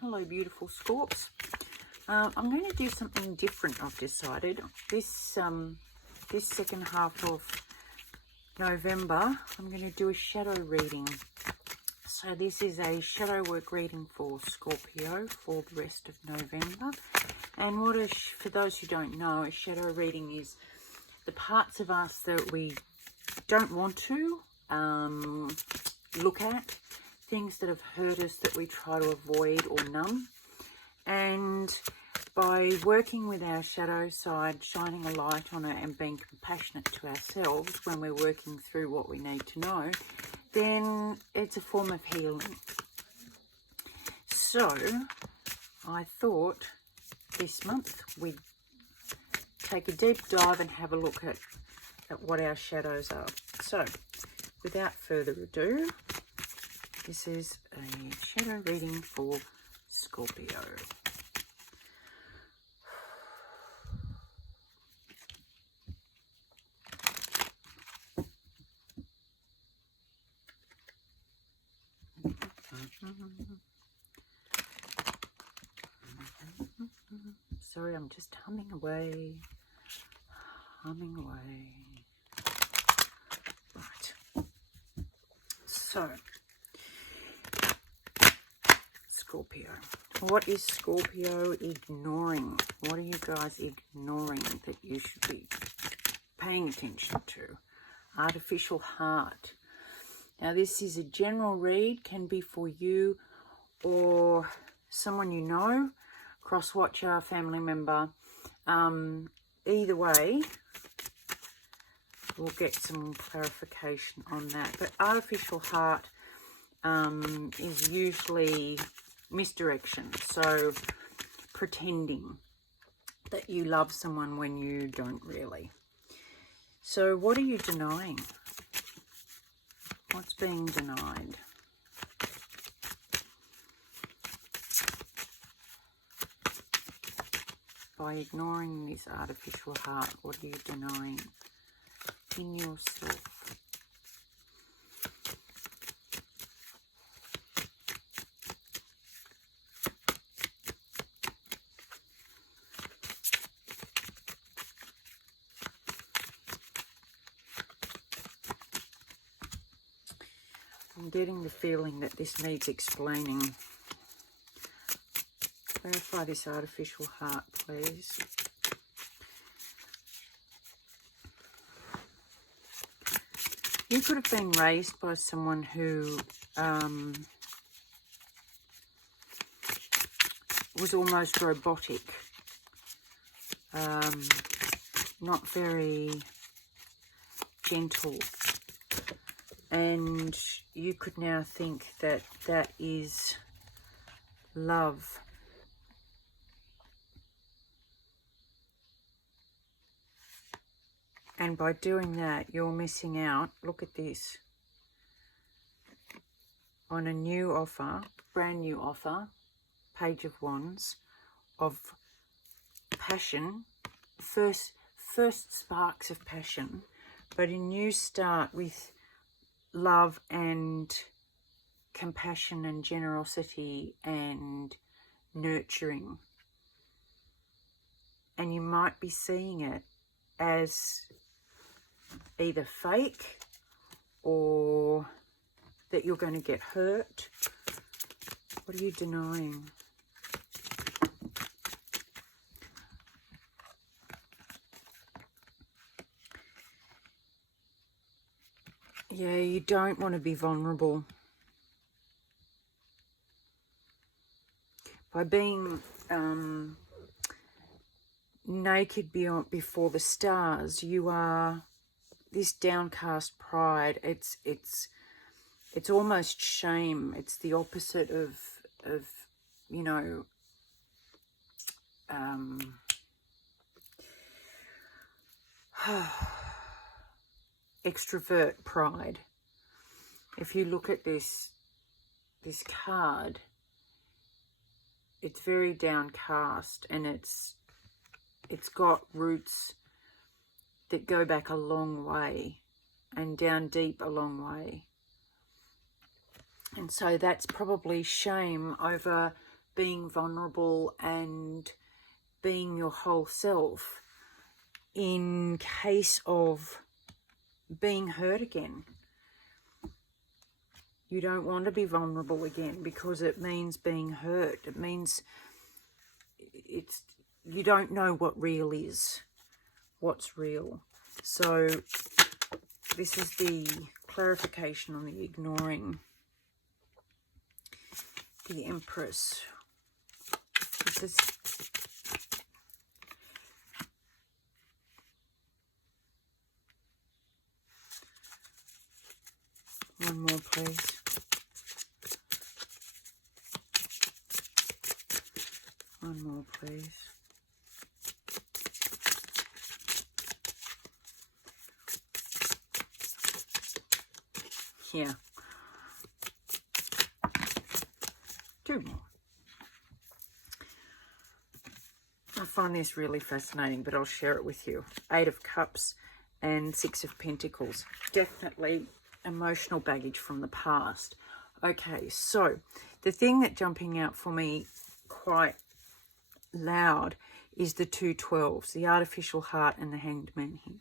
Hello, beautiful Scorps. I'm going to do something different, I've decided. This second half of November, I'm going to do a shadow reading. So this is a shadow work reading for Scorpio for the rest of November. And for those who don't know, a shadow reading is the parts of us that we don't want to look at, things that have hurt us that we try to avoid or numb. And by working with our shadow side, shining a light on it and being compassionate to ourselves when we're working through what we need to know, then it's a form of healing. So I thought this month we'd take a deep dive and have a look at what our shadows are. So without further ado, this is a shadow reading for Scorpio. Sorry, I'm just humming away. Right. So, Scorpio. What is Scorpio ignoring? What are you guys ignoring that you should be paying attention to? Artificial heart. Now, this is a general read, can be for you or someone you know, cross-watcher, family member. Either way, we'll get some clarification on that. But artificial heart is usually misdirection, so pretending that you love someone when you don't really. So what are you denying? What's being denied? By ignoring this artificial heart, what are you denying in yourself? I'm getting the feeling that this needs explaining. Clarify this artificial heart, please. You could have been raised by someone who was almost robotic, not very gentle. And you could now think that that is love. And by doing that, you're missing out, look at this, on a new offer, brand new offer, Page of Wands, of passion, first sparks of passion, but a new start with love and compassion and generosity and nurturing. And you might be seeing it as either fake or that you're going to get hurt. What are you denying? Yeah, you don't want to be vulnerable. By being naked before the stars, you are this downcast pride. It's almost shame. It's the opposite of you know, extrovert pride. If you look at this card, it's very downcast, and it's got roots that go back a long way and down deep a long way. And so that's probably shame over being vulnerable and being your whole self in case of being hurt again. You don't want to be vulnerable again because it means being hurt. It means you don't know what real is, what's real. So this is the clarification on the ignoring. The Empress. This is one more, please. One more, please. Yeah. Two more. I find this really fascinating, but I'll share it with you. 8 of Cups and 6 of Pentacles. Definitely emotional baggage from the past. Okay, so the thing that jumping out for me quite loud is the 2 12s, the artificial heart and the Hanged Man here.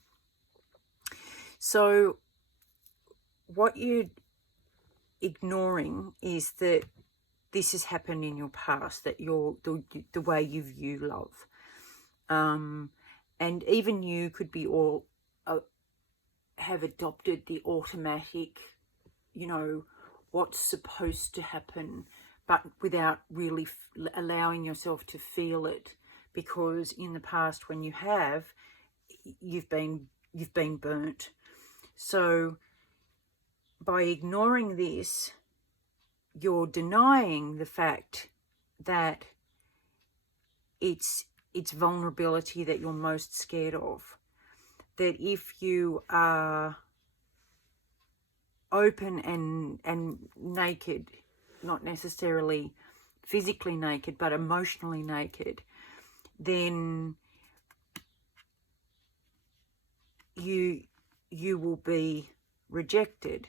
So what you're ignoring is that this has happened in your past, that you're the way you view love. And even you could be all have adopted the automatic, you know, what's supposed to happen, but without really allowing yourself to feel it, because in the past when you have, you've been burnt. So by ignoring this, you're denying the fact that it's vulnerability that you're most scared of. That if you are open and naked, not necessarily physically naked, but emotionally naked, then you will be rejected.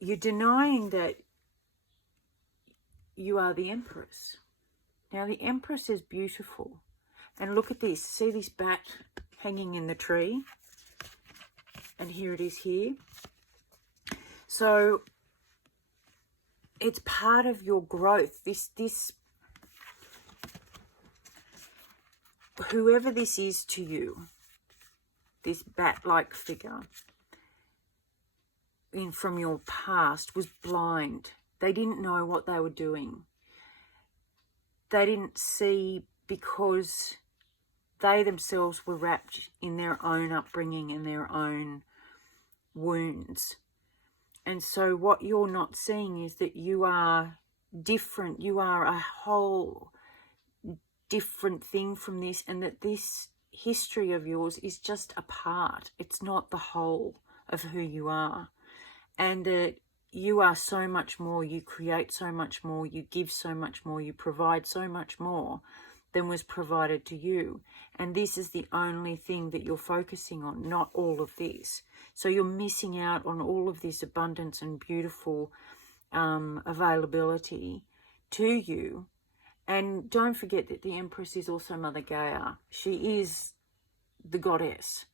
You're denying that you are the Empress. Now, the Empress is beautiful. And look at this. See this bat hanging in the tree? And here it is here. So, it's part of your growth. This, whoever this is to you, this bat-like figure, from your past, was blind. They didn't know what they were doing. They didn't see because they themselves were wrapped in their own upbringing and their own wounds. And so what you're not seeing is that you are different. You are a whole different thing from this, and that this history of yours is just a part. It's not the whole of who you are. And that you are so much more, you create so much more, you give so much more, you provide so much more than was provided to you. And this is the only thing that you're focusing on, not all of this. So you're missing out on all of this abundance and beautiful availability to you. And don't forget that the Empress is also Mother Gaia. She is the goddess.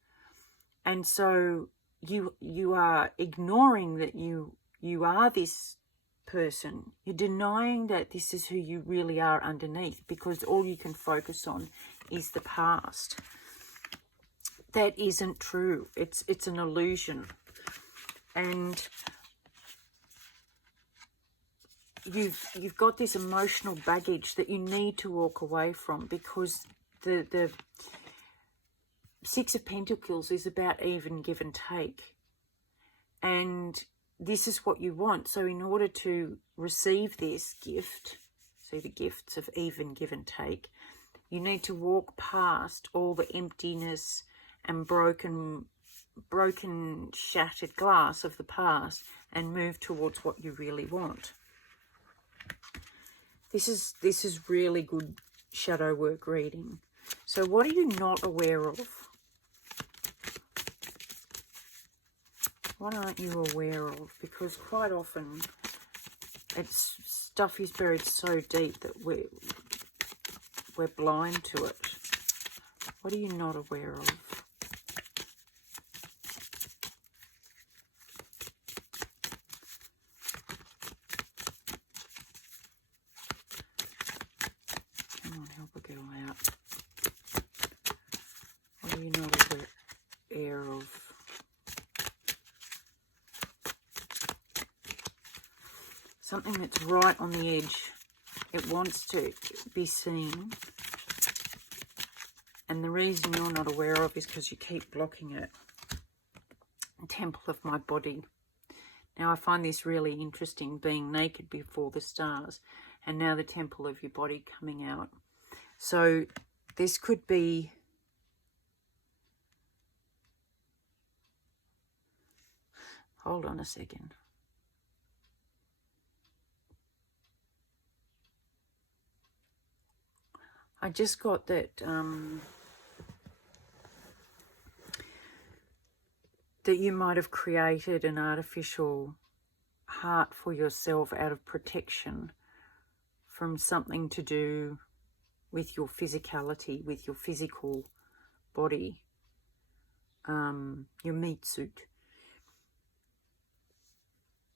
And so you are ignoring that you are this person. You're denying that this is who you really are underneath, because all you can focus on is the past. That isn't true. It's an illusion. And you've got this emotional baggage that you need to walk away from, because the 6 of Pentacles is about even give and take. And this is what you want. So in order to receive this gift, see the gifts of even give and take, you need to walk past all the emptiness and broken, shattered glass of the past and move towards what you really want. This is really good shadow work reading. So what are you not aware of? What aren't you aware of? Because quite often stuff is buried so deep that we're blind to it. What are you not aware of? Come on, help a girl out. What are you not aware of? Something that's right on the edge. It wants to be seen. And the reason you're not aware of is because you keep blocking it. Temple of my body. Now I find this really interesting, being naked before the stars. And now the temple of your body coming out. So this could be... Hold on a second. I just got that that you might have created an artificial heart for yourself out of protection from something to do with your physicality, with your physical body, your meat suit,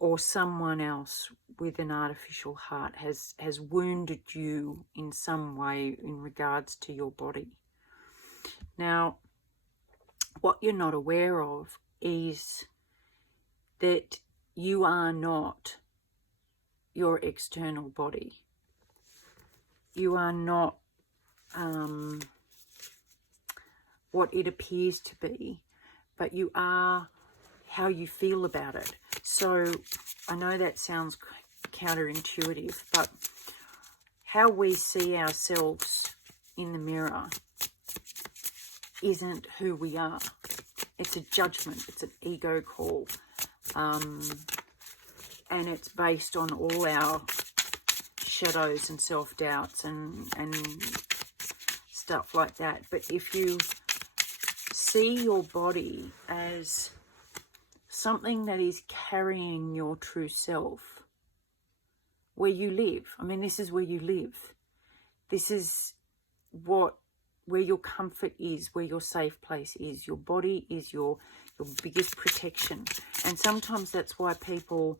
or someone else with an artificial heart has wounded you in some way in regards to your body. Now, what you're not aware of is that you are not your external body. You are not what it appears to be, but you are how you feel about it. So I know that sounds counterintuitive, but how we see ourselves in the mirror isn't who we are. It's a judgment. It's an ego call. And it's based on all our shadows and self-doubts and stuff like that. But if you see your body as something that is carrying your true self, where you live. I mean, this is where you live. This is where your comfort is, where your safe place is. Your body is your biggest protection. And sometimes that's why people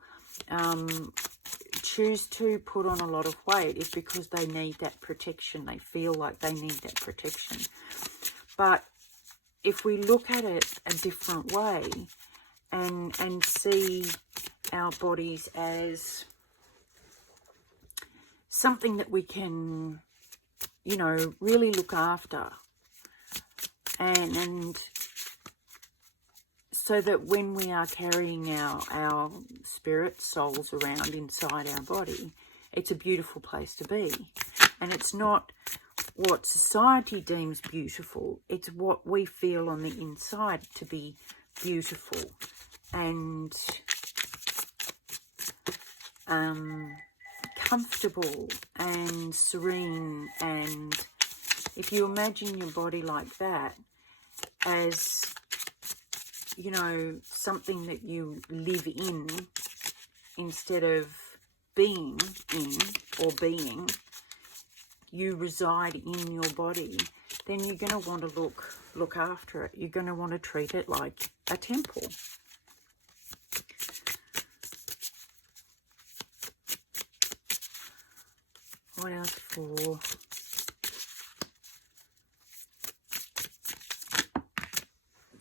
choose to put on a lot of weight, is because they need that protection. They feel like they need that protection. But if we look at it a different way, and see our bodies as something that we can, you know, really look after. And so that when we are carrying our spirit souls around inside our body, it's a beautiful place to be. And it's not what society deems beautiful. It's what we feel on the inside to be beautiful and comfortable and serene. And if you imagine your body like that as, you know, something that you live in instead of being in or being, you reside in your body, then you're going to want to look after it. You're going to want to treat it like a temple. What else for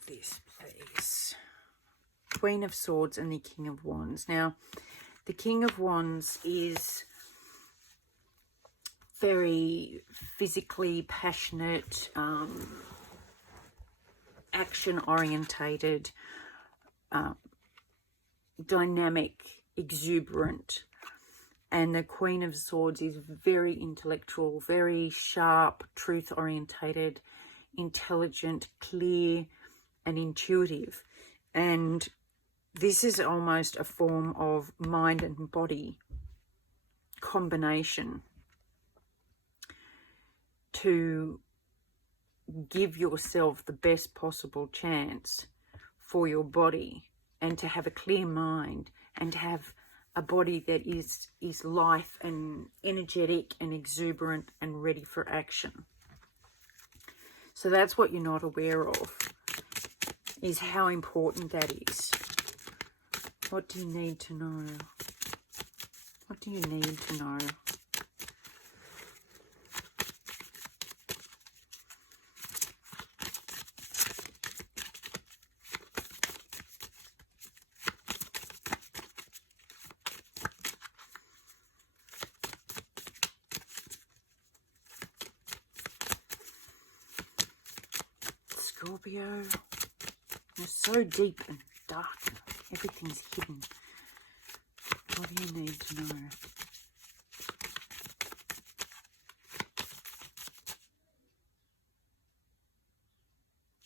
this, please? Queen of Swords and the King of Wands. Now, the King of Wands is very physically passionate, action-orientated, dynamic, exuberant. And the Queen of Swords is very intellectual, very sharp, truth-orientated, intelligent, clear, and intuitive. And this is almost a form of mind and body combination to give yourself the best possible chance for your body, and to have a clear mind, and to have a body that is life and energetic and exuberant and ready for action. So that's what you're not aware of, is how important that is. What do you need to know? What do you need to know? Scorpio, you're so deep and dark. Everything's hidden. What do you need to know?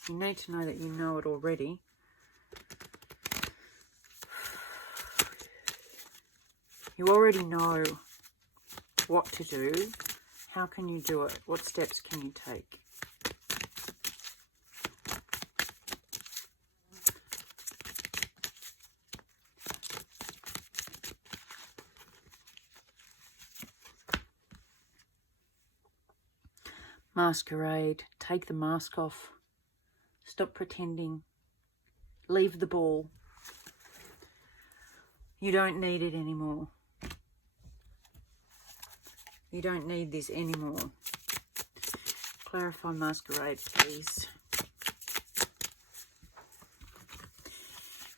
You need to know that you know it already. You already know what to do. How can you do it? What steps can you take? Masquerade. Take the mask off. Stop pretending. Leave the ball. You don't need it anymore. You don't need this anymore. Clarify masquerade, please.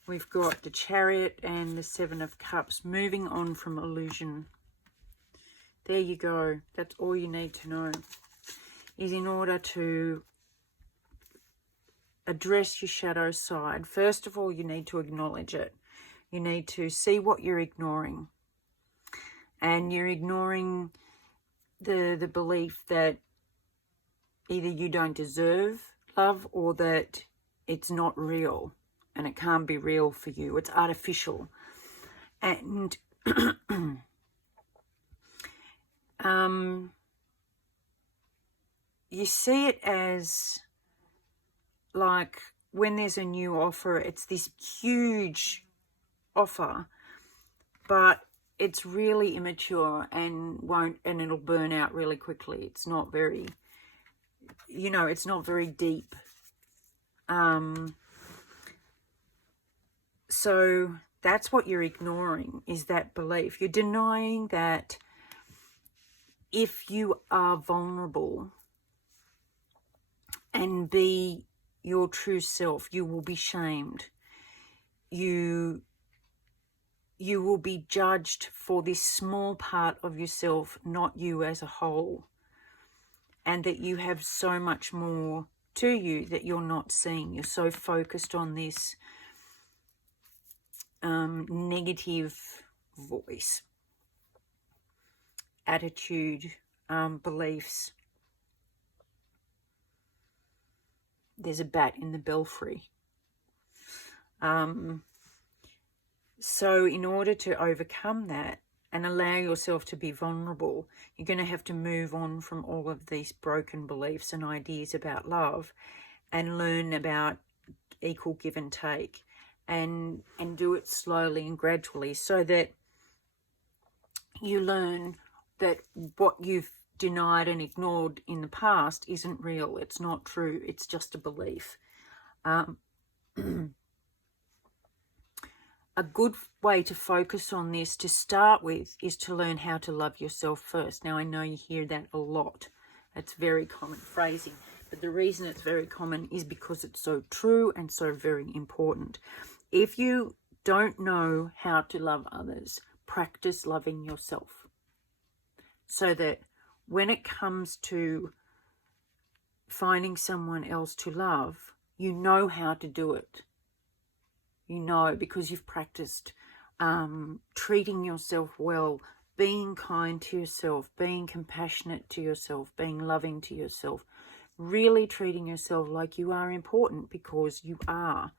We've got the Chariot and the Seven of Cups. Moving on from illusion. There you go. That's all you need to know. Is in order to address your shadow side, first of all, you need to acknowledge it. You need to see what you're ignoring. And you're ignoring the belief that either you don't deserve love or that it's not real and it can't be real for you. It's artificial. And you see it as like when there's a new offer, it's this huge offer, but it's really immature and it'll burn out really quickly. It's not very, it's not very deep. So that's what you're ignoring, is that belief. You're denying that if you are vulnerable and be your true self, you will be shamed. You will be judged for this small part of yourself, not you as a whole. And that you have so much more to you that you're not seeing. You're so focused on this negative voice, attitude, beliefs. There's a bat in the belfry. So in order to overcome that and allow yourself to be vulnerable, you're going to have to move on from all of these broken beliefs and ideas about love and learn about equal give and take, and do it slowly and gradually, so that you learn that what you've denied and ignored in the past isn't real. It's not true. It's just a belief. A good way to focus on this to start with is to learn how to love yourself first. Now, I know you hear that a lot. It's very common phrasing. But the reason it's very common is because it's so true and so very important. If you don't know how to love others, practice loving yourself. So that when it comes to finding someone else to love, you know how to do it. You know, because you've practiced treating yourself well, being kind to yourself, being compassionate to yourself, being loving to yourself, really treating yourself like you are important, because you are.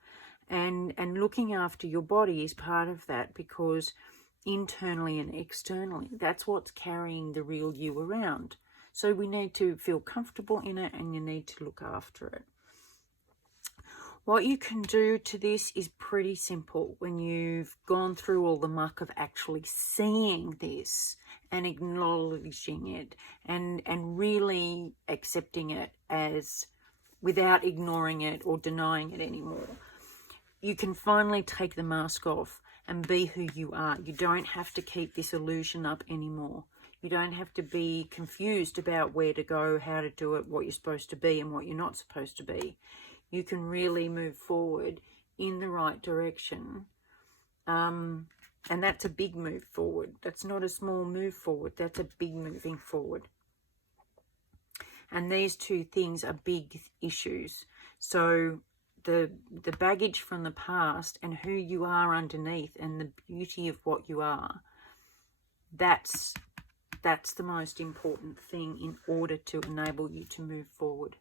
And looking after your body is part of that, because internally and externally, that's what's carrying the real you around. So we need to feel comfortable in it, and you need to look after it. What you can do to this is pretty simple. When you've gone through all the muck of actually seeing this and acknowledging it and really accepting it as, without ignoring it or denying it anymore, you can finally take the mask off and be who you are. You don't have to keep this illusion up anymore. You don't have to be confused about where to go, how to do it, what you're supposed to be and what you're not supposed to be. You can really move forward in the right direction. And that's a big move forward. That's not a small move forward. That's a big moving forward. And these two things are big issues. So the baggage from the past and who you are underneath and the beauty of what you are, that's the most important thing in order to enable you to move forward.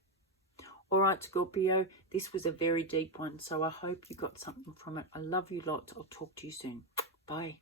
All right, Scorpio, this was a very deep one, so I hope you got something from it. I love you lots. I'll talk to you soon. Bye.